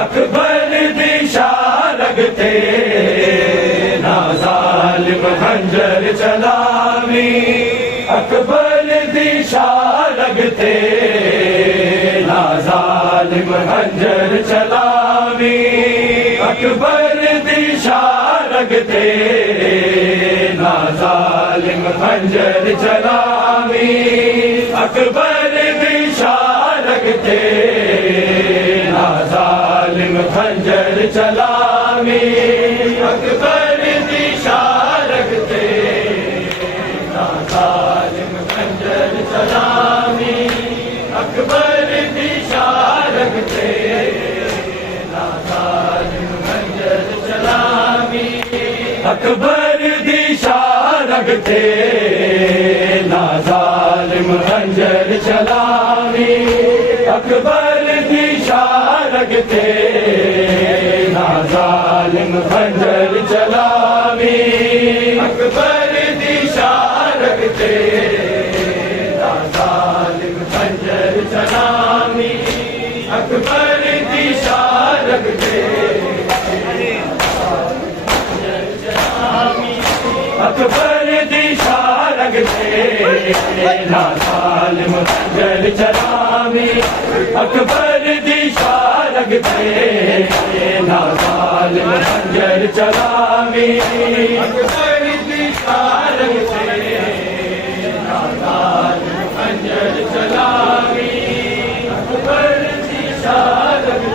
अकबर दिशा रखते ना जालिम खंजर चलावी। अकबर दिशा रखते ना जालिम खंजर चलावी। अकबर दिशा रखते ना जालिम खंजर चलावी। अकबर दिशा रखते ना जालिम खंजर चलावी। अकबर दिशा रखते ना जालिम खंजर चलावी। अकबर दिशा रखते ना जालिम खंजर चलावी। अकबर दिशा रखते ना जालिम खंजर चलावी। अकबर दिशा रखते ना जालिम खंजर चलावी। अकबर दिशा रखते ना जालिम खंजर चलावी। अकबर दिशा रखते अकबर दिशा रखते ना जालिम खंजर चलावी। अकबर दिशा रखते ना जालिम खंजर चलावी। अकबर दिशा रखते ना जालिम खंजर चलावी। अकबर दिशा रखते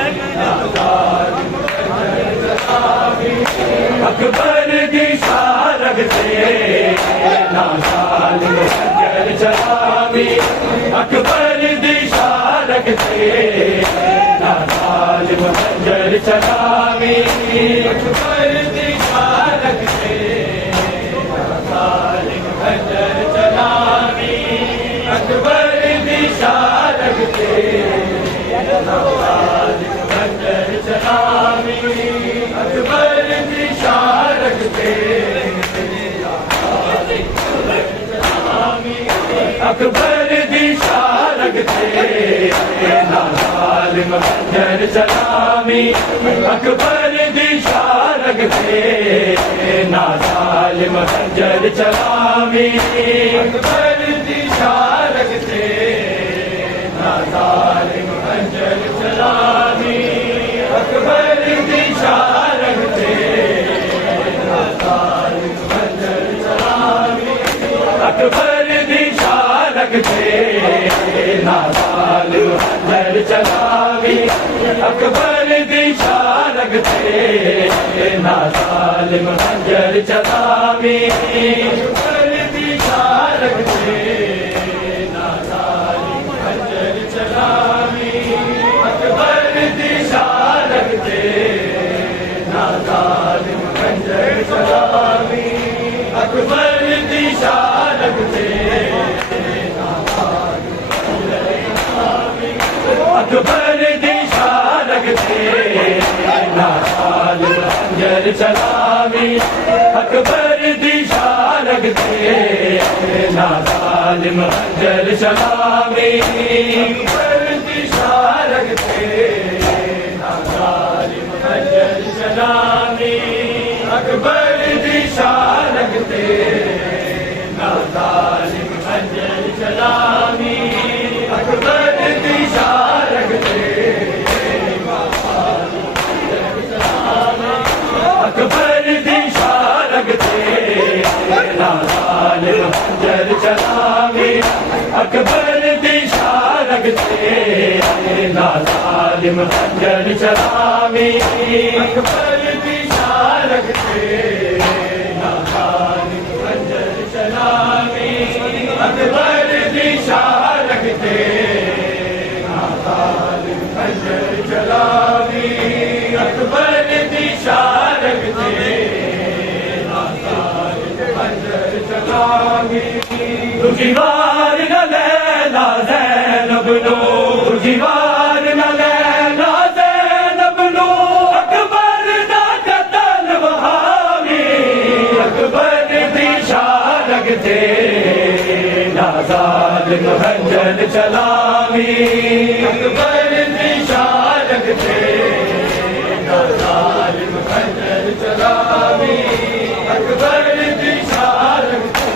ना जालिम खंजर चलावी। अकबर दिशा रखते ना जालिम खंजर चलावी। अकबर दिशा रखते ना जालिम खंजर चलावी। अकबर दिशा रखते ना जालिम खंजर चलावी। अकबर दिशा रखते ना जालिम खंजर चलावी। अकबर दिशा रखते अकबर दिशा रखते ना जालिम खंजर चलावी। अकबर दिशा रखते ना जालिम खंजर चलावी। अकबर दिशा रखते ना जालिम खंजर चलावी। अकबर दिशा रखते ना जालिम खंजर चलावी। अकबर दी शारग थे ना जालिम खंजर चलावी अकबर दी शारग थे ना जालिम खंजर चलावी अकबर दी शारग थे ना जालिम खंजर चलावी अकबर दी शारग थे ना जालिम खंजर चलावी अकबर दी शारग थे अकबर दी शारग थे ना जालिम खंजर चलावी अकबर दी शारग थे ना जालिम खंजर चलावी अकबर दी शारग थे ना जालिम खंजर चलावी अकबर दी शारग थे ना जालिम खंजर चलावी अकबर दी शारग थे अकबर दी शारग थे ना जालिम खंजर चलावी अकबर दी शारग थे ना जालिम खंजर चलावी अकबर दी शारग थे ना जालिम खंजर चलावी अकबर दी शारग थे ना जालिम खंजर चलावी अकबर दी शारग थे ना जालिम खंजर चलावी तुझी वार न लैला ज़ैनब नो तुझी वार न लैला ज़ैनब नो अकबर दा कतल वहावी अकबर दी शारग थे ना जालिम खंजर चलावी अकबर दी शारग थे ना जालिम खंजर चलावी अकबर दी शारग थे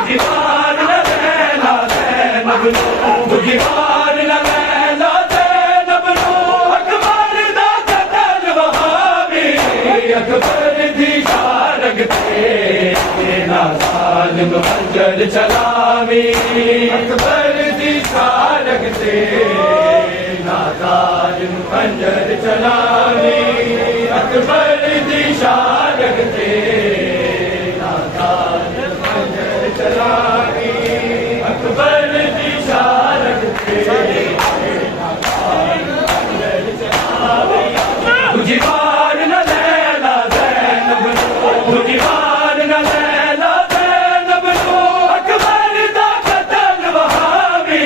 तुझी वार न लैला ज़ैनब नो तुझी वार न लैला ज़ैनब नो अकबर दा कतल वहावी अकबर दी शारग थे ना जालिम खंजर चलावी अकबर दी शारग थे ना जालिम खंजर चलावी अकबर दी शारग थे ना जालिम खंजर चलावी अकबर दी शारग थे तुझी वार न लैला ज़ैनब नो तुझी वार न लैला ज़ैनब नो अकबर दा कतल वहावी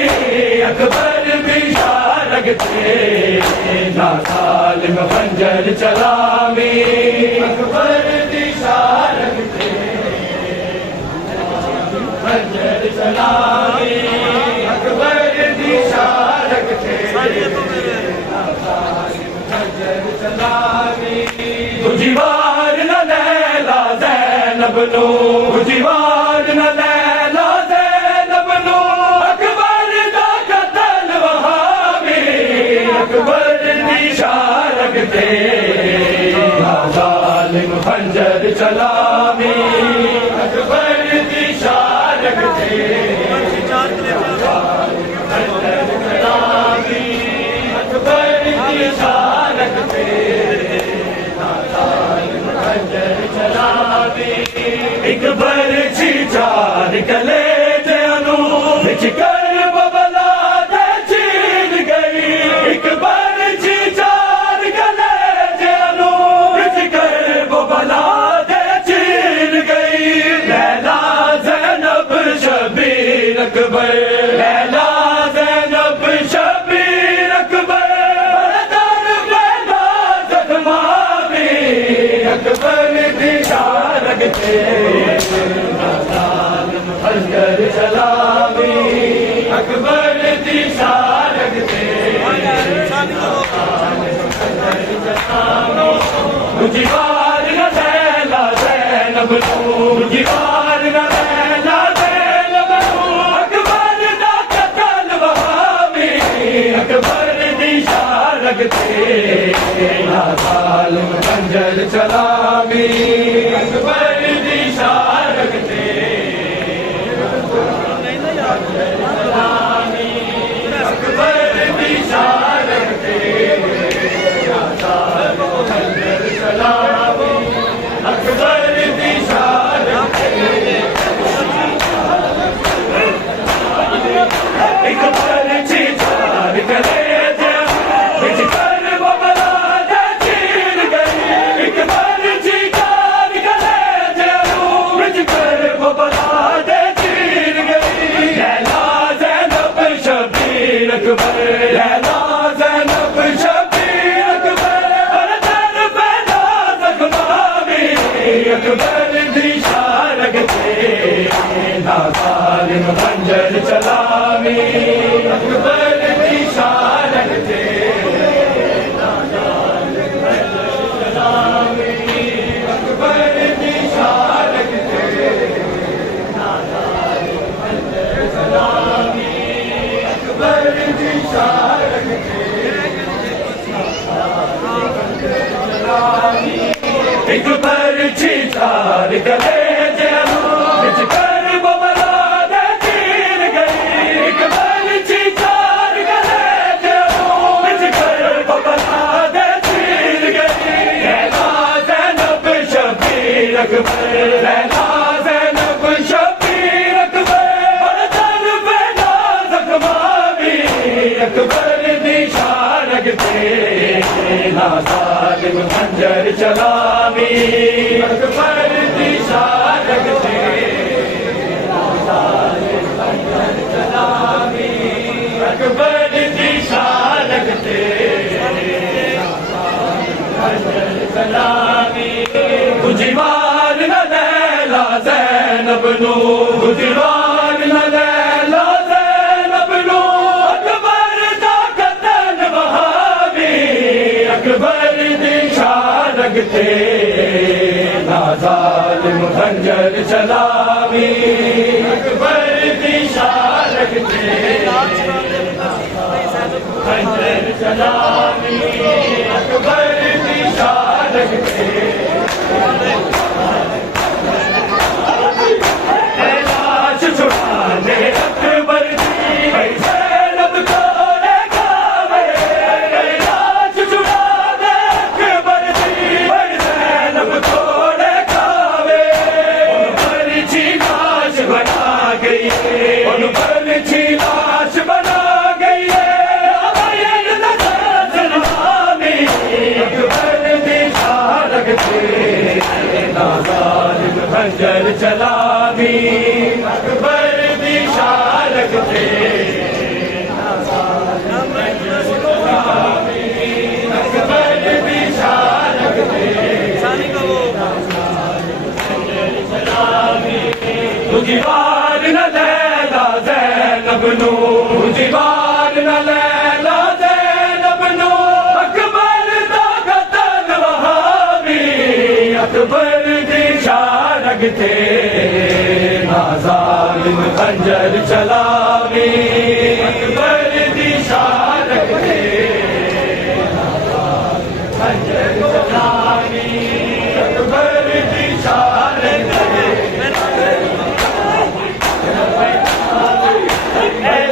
अकबर दी शारग थे ना जालिम खंजर चलावी अकबर दी शारग थे खंजर चलावी अकबर दी शारग थे खंजर चलावी तुझी वार न लैला ज़ैनब नो तुझी वार न लैला ज़ैनब नो अकबर दा कतल वहावी अकबर दी शारग थे ना जालिम खंजर चलावी अकबर दी शारग थे खंजर चलावी अकबर दी शारग थे ना जालिम खंजर चलावी एक बरछी चार कले जनु बिच कर बबला दे चीर गई एक बरछी चार कले जनु बिच कर बबला दे चीर गई लैला ज़ैनब शबीर अकबर लैला ज़ैनब शबीर अकबर बरदर पैदा ज़ख्मावी अकबर दी शारग थे ना जालिम खंजर चलावी अकबर दी शारग थे तुझी वार न लैला ज़ैनब नो तुझी वार न लैला ज़ैनब नो अकबर दा कतल वहावी अकबर दी शारग थे ना जालिम खंजर चलावी अकबर दी शारक ते चलावी अकबर दी शारक ते चलावी अकबर दी शारक एक पर्ची चार करे अकबर लैला ज़ैनब शबीर अकबर बरदर पैदा ज़ख्मावी अकबर दी शारक ते ना ज़ालिम खंजर चलावी अकबर दी शारक ते ना ज़ालिम खंजर चलावी अकबर दी शारक ते ना ज़ालिम खंजर चलावी अकबर दी शारक ते एक पर्ची चार गले जयू बिच कर बबला दे तीर गई एक पर्ची चार गले जयू बिच कर बबला दे तीर गई लैला ज़ैनब शबीर अकबर लैला ज़ैनब शबीर अकबर बरदर पैदा ज़ख्मावी अकबर दी शारक ते ना ज़ालिम खंजर चलावी अकबर दी शारक ते ना ज़ालिम खंजर चलावी अकबर दी शारक ते ना ज़ालिम खंजर चलावी गुजवार न लैला ज़ैनब नू गुजवार न लैला ज़ैनब नू अकबर दा कतल वहावी अकबर दी शारक ते ना ज़ालिम खंजर चलावी अकबर दी शारक ते खंजर चलावी अकबर दी शारक ते लाश छुड़ाने अकबर दी ज़ैनब को लेगावे लाश छुड़ाने अकबर दी ज़ैनब को लेगावे उन पर्ची लाश बना गई उन पर्ची लाश बना गई अकबर दी शारक ते ना ज़ालिम खंजर चलावी अकबर दी शारक ते ना ज़ालिम खंजर चलावी अकबर दी शारक ते ना ज़ालिम खंजर चलावी गुजवार न लैला ज़ैनब नू गुजवार न लैला ज़ैनब नू अकबर दा कतल वहावी अकबर दी शारक ते ना ज़ालिम खंजर चलावी अकबर दी शारक ते ना ज़ालिम खंजर चलावी अकबर दी शारक ते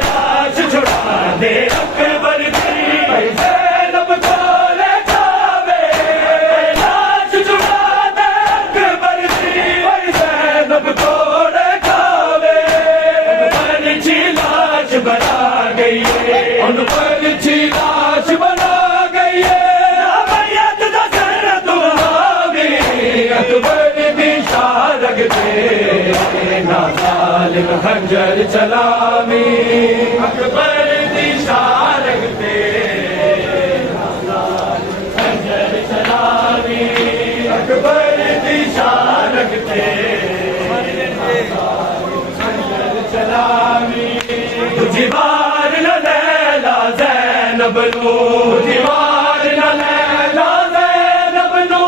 लाश छुड़ा दे अकबर दी ज़ैनब को लेगावे लाश छुड़ा दे अकबर दी ज़ैनब को लेगावे पर्ची लाश बना गई उन पर्ची लाश बना गई अमैयत दा सर दुहावी अकबर दी शारक ते ना ज़ालिम खंजर चलावी अकबर दी शारक ते ना ज़ालिम खंजर चलावी अकबर दी शारक ते ना ज़ालिम खंजर चलावी गुजवार न लैला ज़ैनब नू गुजवार न लैला ज़ैनब नू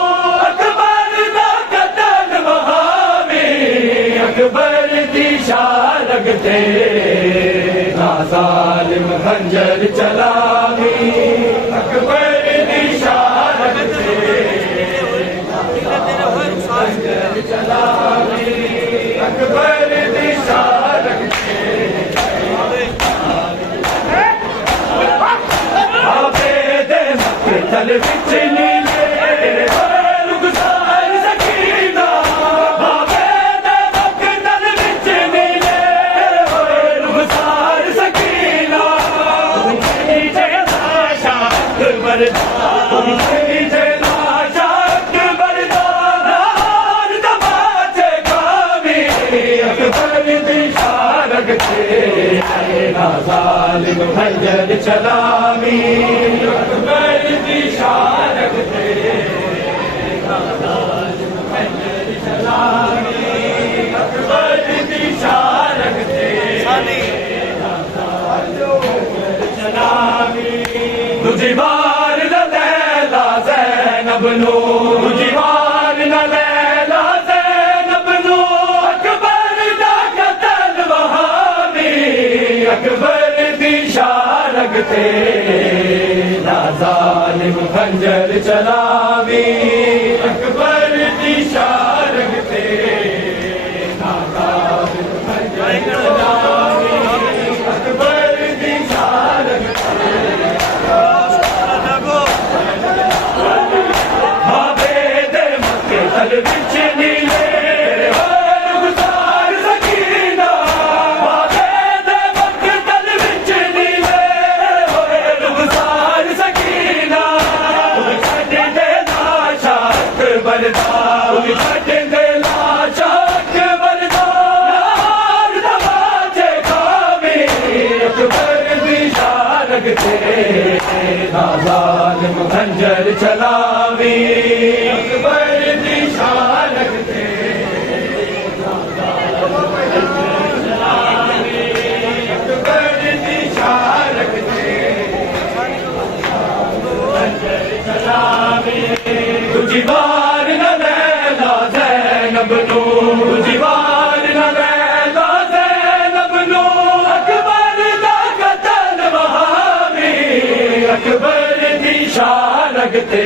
अकबर दा कतल वहावी अकबर दी शारक ते ना ज़ालिम खंजर चलावी अकबर दी शारक ते लगते ना जालिम खंजर चलावी अकबर दी शान लगते ना जालिम खंजर चलावी अकबर दी शान लगते दूजी बार न लैला ज़ैनब नू दूजी बार न लैला ज़ैनब नू अकबर दा कतल वहावी अकबर दी शान लगते ना ज़ालिम खंजर चलावी अकबर दी शान लगते ना ज़ालिम खंजर चलावी अकबर दी शान लगते विच नीले रुखसार सकीना बाबे दे मक्तल विच नीले रुखसार सकीना छड्ड दे लाशा अकबर दा छड्ड दे लाशा अकबर दा नार दवाजे खावे अकबर दी शान लगते ना ज़ालिम खंजर चलावी अकबर दी शान लगते अकबर दी शान लगते खंजर चलावी दूजी बार न लैला ज़ैनब नू दूजी बार न लैला ज़ैनब नू अकबर दा कतल वहावी अकबर दी शान लगते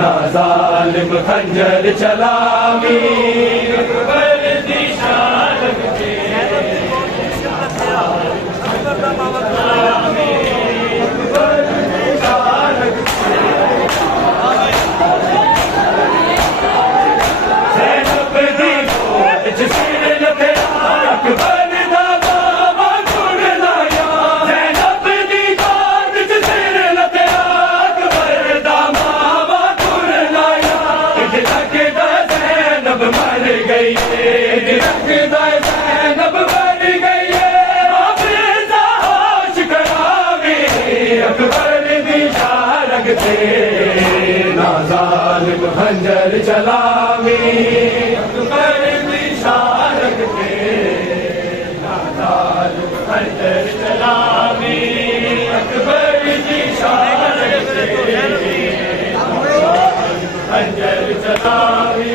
ना ज़ालिम खंजर चलावी अकबर दी शान लगते ज़ैनब दी गोद च सिर लथया अकबर दा बाबा गुण लाया ज़ैनब दी गोद च सिर लथया अकबर दा बाबा गुण लाया लगदा ज़ैनब मर गई लगदा ज़ैनब मर गई हाफ़िज़ा होश करावे अकबर दी शान लगते ना ज़ालिम खंजर चलावे अकबर दी शान लगते ना ज़ालिम खंजर चलावे अकबर दी शान लगते खंजर चलावी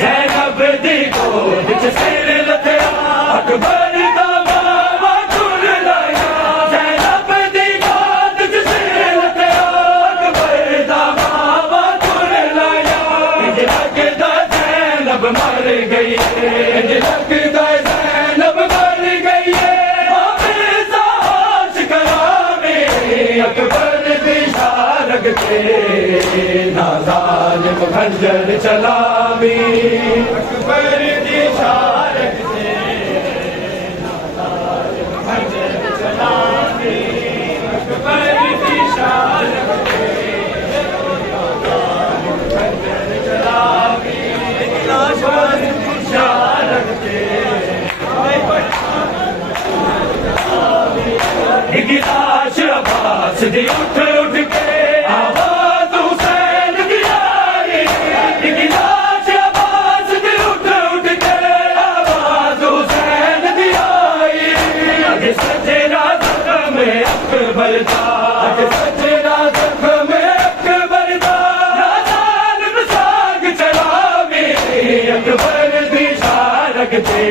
ज़ैनब दी गोद च सिर लथया अकबर दा बाबा गुण लाया ज़ैनब दी गोद च सिर लथया अकबर दा बाबा गुण लाया लगदा ज़ैनब मर गई लगदा ज़ैनब मर गई हाफ़िज़ा होश करावे अकबर दी शान लगते ना ज़ालिम खंजर चलावी अकबर दी शान लगते ना ज़ालिम खंजर चलावी अकबर दी शान लगते खंजर चलावी अकबर दी शान लगते गिलाश अब्बास दी उठ उठ के आवाज़ हुसैन दी आई गिलाश अब्बास दी उठ उठ के आवाज़ हुसैन दी आई अज सजरा ज़ख्म अकबर दा अज सजरा ज़ख्म अकबर दा ना ज़ालिम साग चलावे अकबर दी शान लगते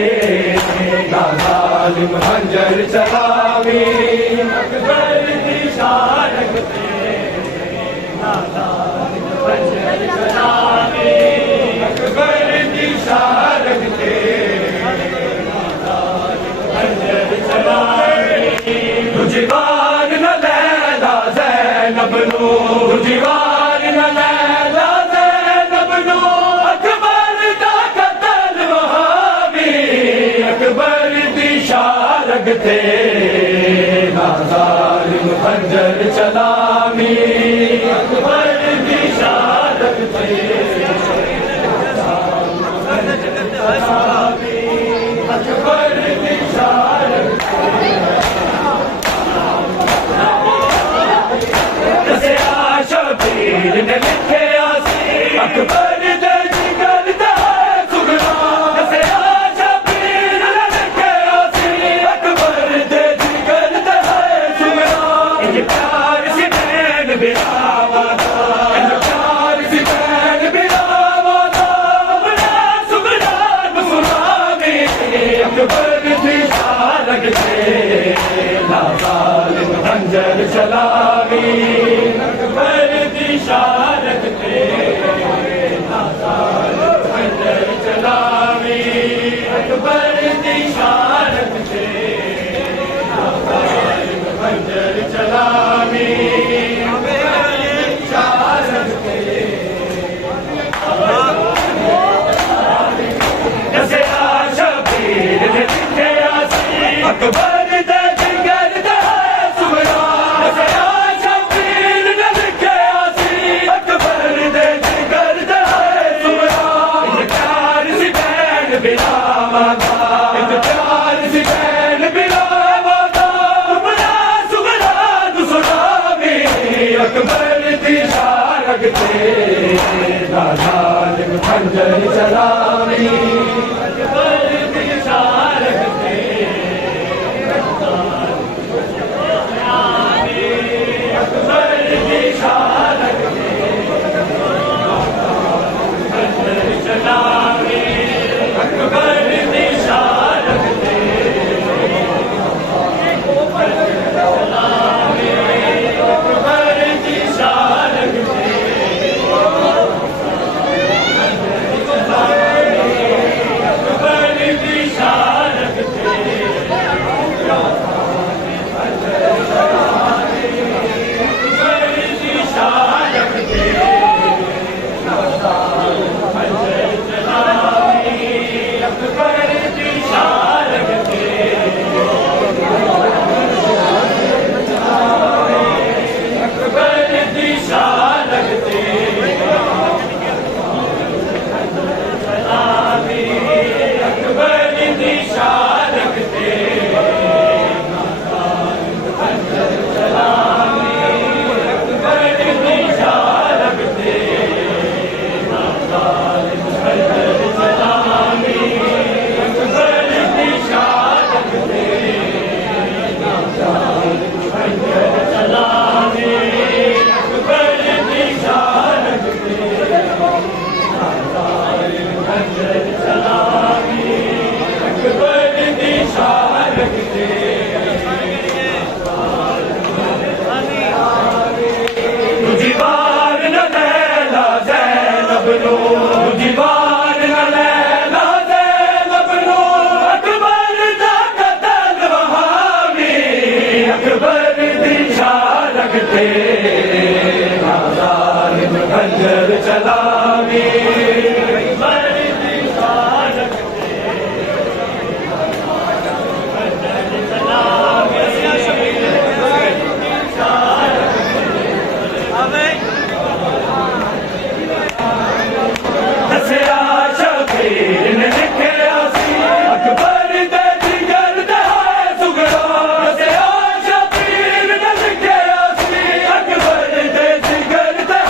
ना ज़ालिम खंजर चलावे अकबर दी शान लगते ना ज़ालिम खंजर चलावे अकबर दी शान लगते ना ज़ालिम खंजर चलावे दूजी बार न लैला ज़ैनब नू दूजी बार न लैला ज़ैनब नू अकबर दा कतल वहावी अकबर दी शान लगते ना ज़ालिम खंजर चलावी अकबर दी शान लगते अकबर दी शान बिना माता एक प्यार सी बहन बिना माता बड़ा सुगरा दुसरावी अकबर दी शारग ते जालिम खंजर चलावी अकबर दी शारग ते अकबर दी शारग ते खंजर चलावी अकबर दी शारग ते अकबर दी शारग ते अकबर दी शारग ते अकबर दी शारग ते अकबर दी शारग ते अकबर दी शारग ते अकबर दी शारग ते अकबर दी शारग ते अकबर दी शारग ते अकबर दी शारग ते अकबर दी शारग ते तुझी बार न लैला ज़ैनब नो तुझी बार न लैला ज़ैनब नो अकबर दा कतल वहावी अकबर दी शारग ते जालिम खंजर चलावी अकबर दी शारग ते दसिया शबीर ने लिखिया सी अकबर दे जिगर दा सुगड़ा दसिया शबीर ने लिखिया सी अकबर दे जिगर दा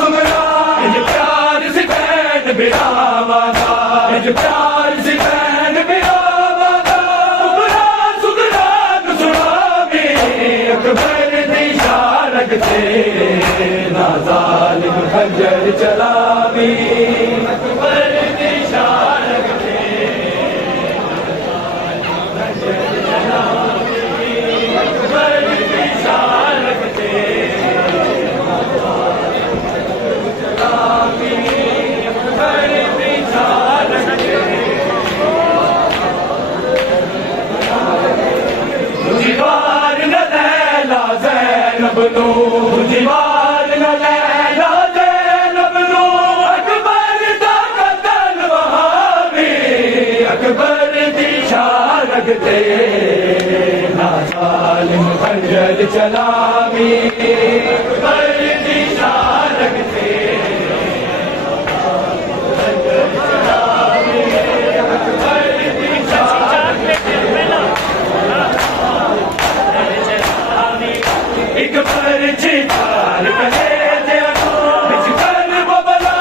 सुगड़ा इज प्यार सी बहन बिना माता इज प्यार सी बहन बिना माता बड़ा सुगड़ा सुनावी अकबर दी शारग ते जालिम खंजर चलावी अकबर दी शारग ते अकबर दी शारग ते अकबर दी शारग ते तुझी बार न लैला ज़ैनब नो तुझी बार न लैला ज़ैनब नो अकबर दा कतल वहावी अकबर दी शारग ते जालिम खंजर चलावी अकबर दी शारग ते अकबर दी शारग एक पर्ची चाल कले बिचकल वो बला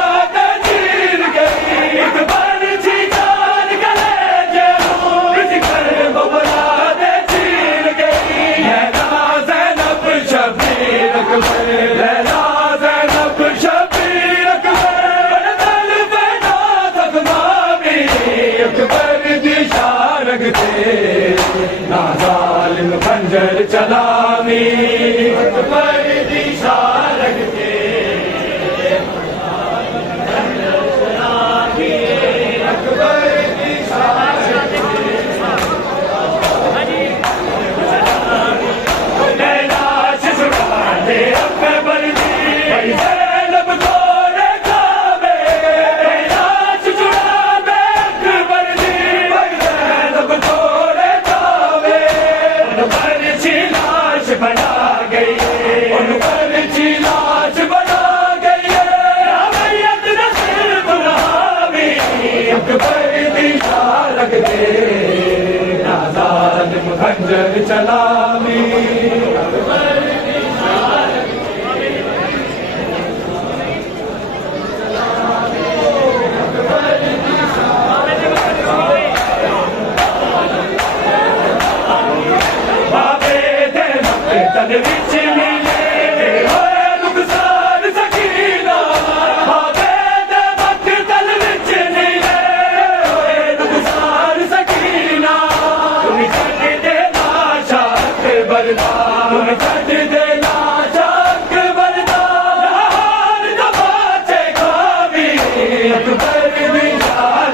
चीर गई एक पर्ची चाल कले बिचकल वो बला चीर गई लैला ज़ैनब शबीर अकबर लैला ज़ैनब शबीर अकबर दल बैठा सदमावी अकबर दी शारग ते जालिम खंजर चलावी अकबर दी शारग ते अकबर दी शारग ते लैला शिशुड़ा दे अकबर दी ज़ैनब को खावे लैला शिशुड़ा दे अकबर दी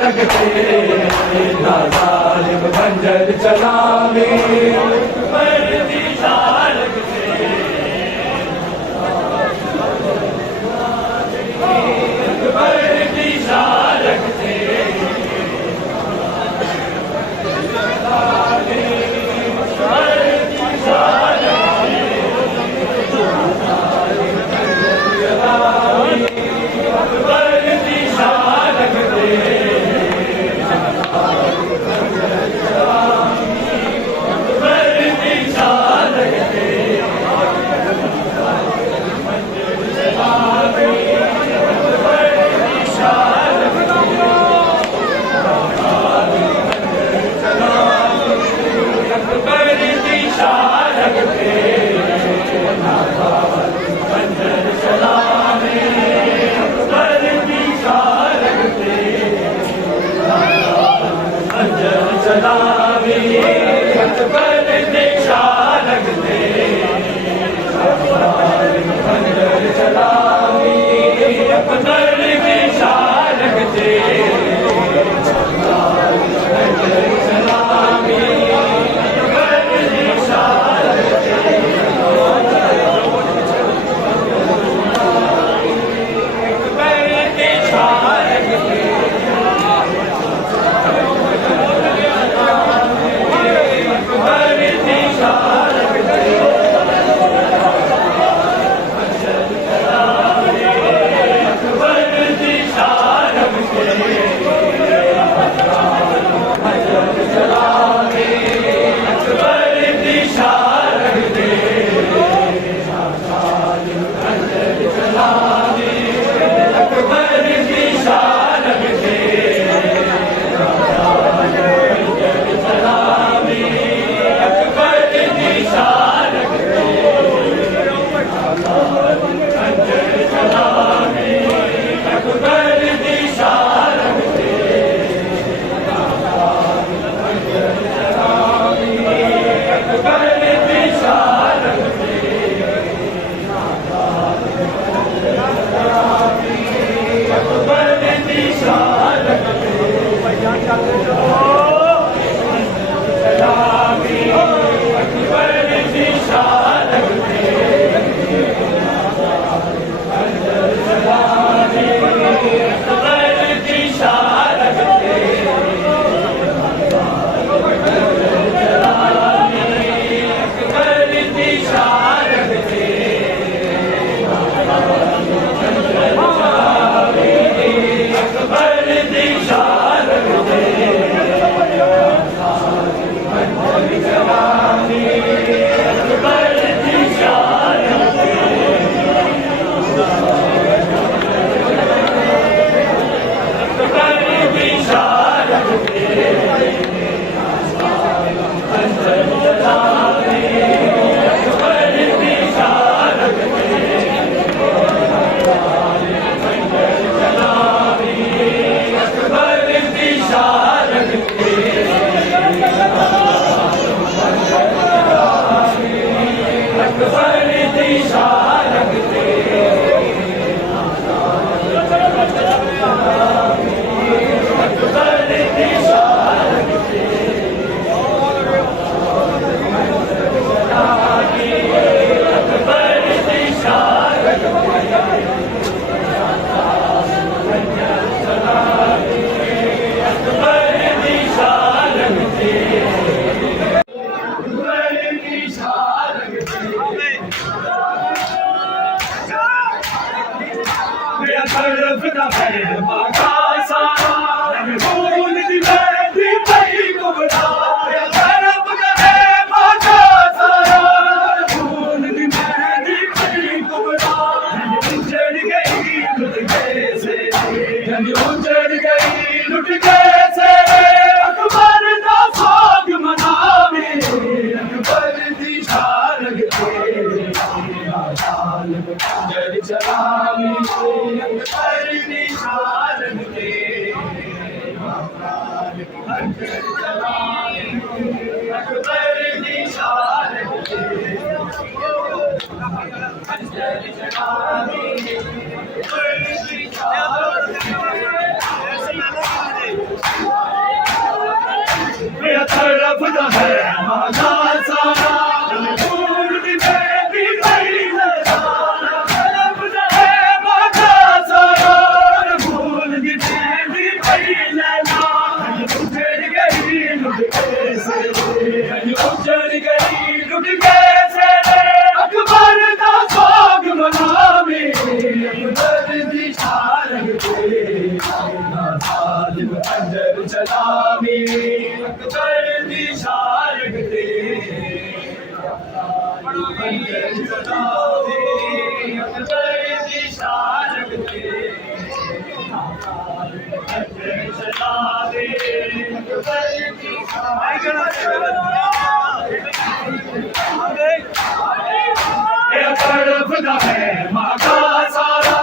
लगते ना जालिम खंजर चलावे अकबर दी शान लगते अकबर दी शान लगते खंजर चलावी अकबर दी शारग ते खंजर चलावी अकबर दी शारग ते खंजर चलावी अकबर दी शारग खुदा है माँ का सारा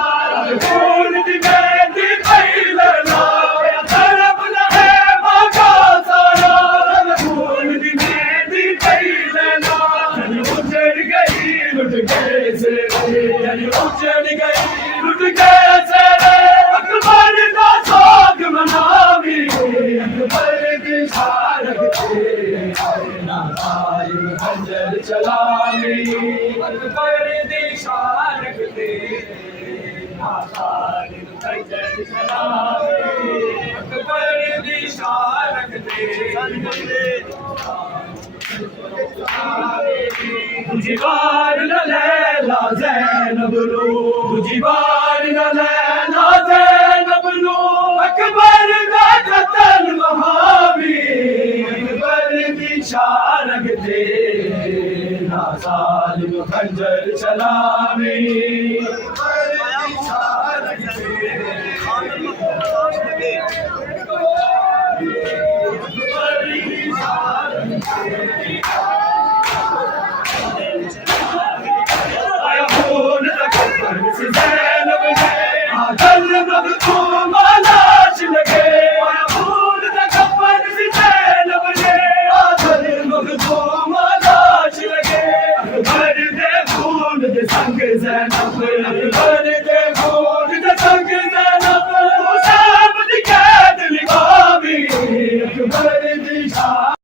खून दी मेहंदी पहलना तरफ है माँ का सारा खून दी मेहंदी पहलना उजड़ गई लुट गए से उजड़ गई लुट गए से अकबर का साग मनावी अकबर की शारग ते खंजर चलावी अकबर दी शारग ते खंजर चलावी अकबर दी शारग ते तुझी बार न लैला ज़ैनब लो तुझी बार न लैला ज़ैनब लो अकबर दा कत्ल वहावी अकबर दी शारग ते ना ज़ालिम खंजर चलावी अकबर दी शारग ते अकबर दी शारग ते आया खून दा कफन से ज़ैनब ने आदल मखदूम लाश लगे आया खून दा कफन से ज़ैनब ने आदल मखदूम लाश लगे अकबर दे खून दे संग ज़ैनब अकबर दे खून दे संग ज़ैनब हुसैन दी कैद निभावी अकबर दी